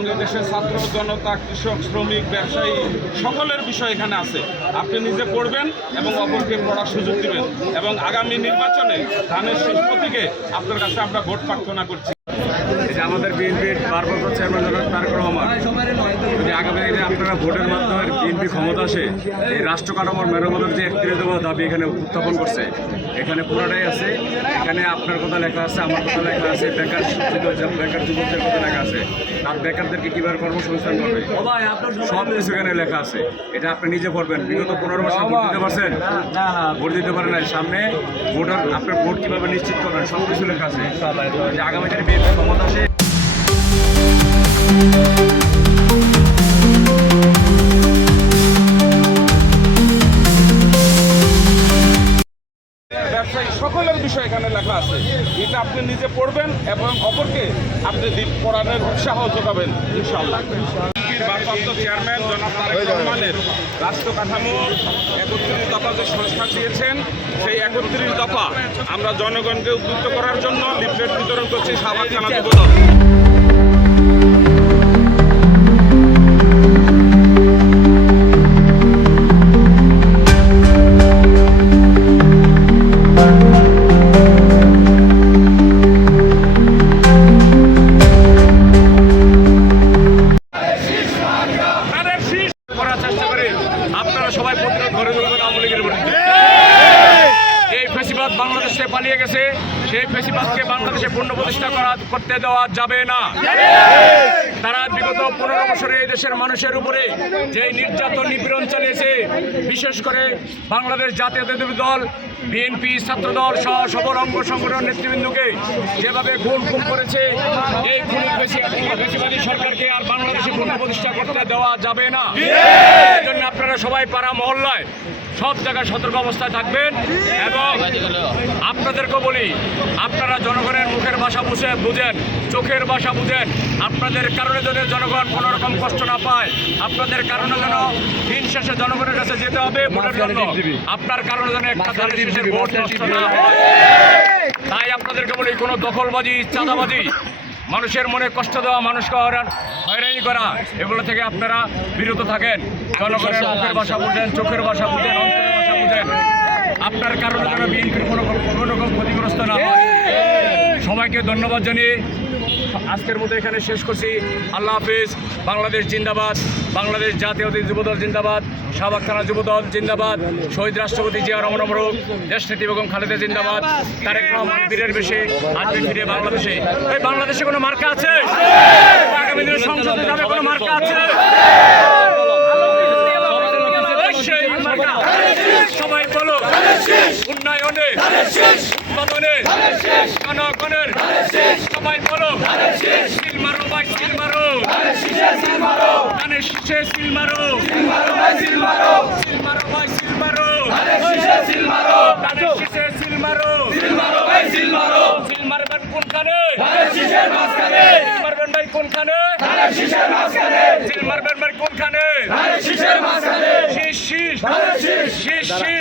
এবং এদেশের ছাত্র জনতা, কৃষক, শ্রমিক, ব্যবসায়ী সকলের বিষয় এখানে আছে। আপনি নিজে পড়বেন এবং অপরকে পড়ার সুযোগ দেবেন, এবং আগামী নির্বাচনে ধানের শীষ প্রতীকে আপনার কাছে আমরা ভোট প্রার্থনা করছি। আমাদের বিএনপির ভারপ্রাপ্ত চেয়ারম্যান জনাব তারেক রহমান যদি আগামী দিনে আপনারা ভোটের মাধ্যমে বিএনপি ক্ষমতা আসে, এই রাষ্ট্র কাঠামোর মেরামতের যে 31 দফা দাবি এখানে উত্থাপন করছে, এখানে পুরাটাই আছে। এখানে আপনার কথা লেখা আছে, আমার কথা লেখা আছে, বেকার যুবকদের কথা লেখা আছে, আর বেকারদেরকে কীভাবে কর্মসংস্থান করবে সব কিছু এখানে লেখা আছে। এটা আপনি নিজে পড়বেন। বিগত 15 বছর ভোট দিতে পারছেন? ভোট দিতে পারেন না। সামনে ভোটার আপনার ভোট কীভাবে নিশ্চিত করবেন সব কিছু লেখা আছে। আগামী দিনে বিএনপি ক্ষমতা আসে। ব্যবসায়ী সকলের বিষয় এখানে লেখা আছে। এটা আপনি নিজে পড়বেন এবং অপরকে আপনি পড়ানোর উৎসাহ যোগাবেন ইনশাআল্লাহ। ভারপ্রাপ্ত চেয়ারম্যান জনাব তারেক রহমানের রাষ্ট্র কাঠামো 31 দফা যে সংস্কার দিয়েছেন, সেই 31 দফা আমরা জনগণকে উদ্বুদ্ধ করার জন্য লিফলেট বিতরণ করছি শাহবাগ থানা যুবদল। সবাই প্রতিরোধ করে তুলবেন আওয়ামী লীগের বিরুদ্ধে। এই ফেসিবাদ বাংলাদেশে পালিয়ে গেছে, সেই ফেসিবাদকে বাংলাদেশে পুনঃপ্রতিষ্ঠা করতে দেওয়া যাবে না। তারা বিগত 15 বছরে এই দেশের মানুষের উপরে যে নির্যাতন নিপীড়ন চালিয়েছে, বিশেষ করে বাংলাদেশ জাতীয়তাবাদী দল, বিএনপি, ছাত্রদল সহ সকল অঙ্গ সংগঠন নেতৃবৃন্দকে যেভাবে গুম করেছে, এই ফেসিবাদী সরকারকে আর বাংলাদেশে পুনঃপ্রতিষ্ঠা করতে দেওয়া যাবে না। এই জন্য আপনারা সবাই পাড়া মহল্লায় সব জায়গায় সতর্ক অবস্থায় থাকবেন। এবং আপনাদেরকেও বলি, আপনারা জনগণের মুখের ভাষা বুঝেন, চোখের ভাষা বুঝেন। আপনাদের কারণে যদি জনগণ কোনো রকম কষ্ট না পায়, আপনাদের কারণে যেন দিন শেষে জনগণের কাছে যেতে হবে ভোটের জন্য, আপনার কারণে যেন একটা ধানের শীষের ভোট নষ্ট না হয়। তাই আপনাদেরকে বলি, কোনো দখলবাজি, চাঁদাবাজি, মানুষের মনে কষ্ট দেওয়া, মানুষকে হয়রানি করা, এগুলো থেকে আপনারা বিরত থাকেন। জনগণের মুখের ভাষা বুঝেন, চোখের ভাষা বুঝেন, অন্তরের ভাষা বুঝেন। আপনার কারণে যেন বিএনপির কোনো রকম ক্ষতিগ্রস্ত না হয়। সবাইকে ধন্যবাদ জানিয়ে আজকের মতো এখানে শেষ করছি। আল্লাহ হাফিজ। বাংলাদেশ জিন্দাবাদ, বাংলাদেশ জাতীয়তাবাদী যুবদল জিন্দাবাদ, শাহবাগ থানা যুবদল জিন্দাবাদ, শহীদ রাষ্ট্রপতি জিয়া রহমান অমরক, দেশনেত্রী বেগম খালেদা জিন্দাবাদ, তারেক রহমান বীরের বেশে আসবে ফিরে বাংলাদেশে। এই বাংলাদেশে কোনো মার্কা আছে? আগামী দিনে সংসদে যাবে কোনো মার্কা আছে? সবাই বলো, উন্নয়নে, উৎপাদনে, জনগণের সবাই বলো, সিল মারো ভাই, সিল মারো, ধানের শীষে সিল মারো, সিল মারো ভাই, সিল মারো, ধানের শীষে সিল মারো, সিল মারবেন কোনখানে? সিল মারবেন ভাই কোনখানে? সিল মারবেন ভাই কোনখানে? শীষ শীষ, শীষ শীষ,